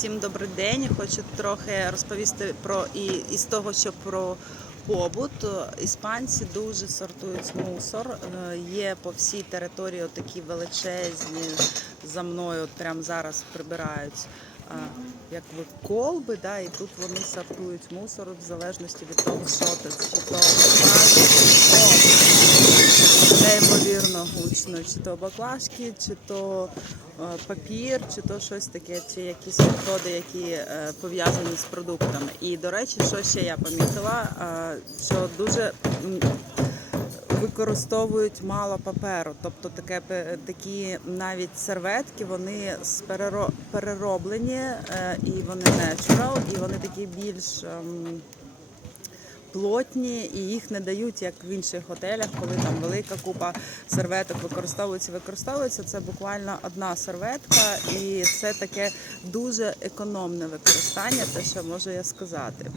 всім добрий день. Хочу трохи розповісти про і із того, що про побут. Іспанці дуже сортують мусор. Е, Є по всій території такі величезні за мною. От прямо зараз прибирають. а, Як колби, да, і тут вони сортують мусор в залежності від того, що це чи то неймовірно гучно, чи то баклажки, чи то е, папір, чи то щось таке, чи якісь відходи, які е, пов'язані з продуктами. І до речі, що ще я помітила, е, що дуже використовують мало паперу, тобто таке такі навіть серветки, вони перероблені е, і вони natural, і вони такі більш. Плотні і їх не дають як в інших готелях, коли там велика купа серветок використовується, використовується. Це буквально одна серветка, і це таке дуже економне використання, те, що можу я сказати.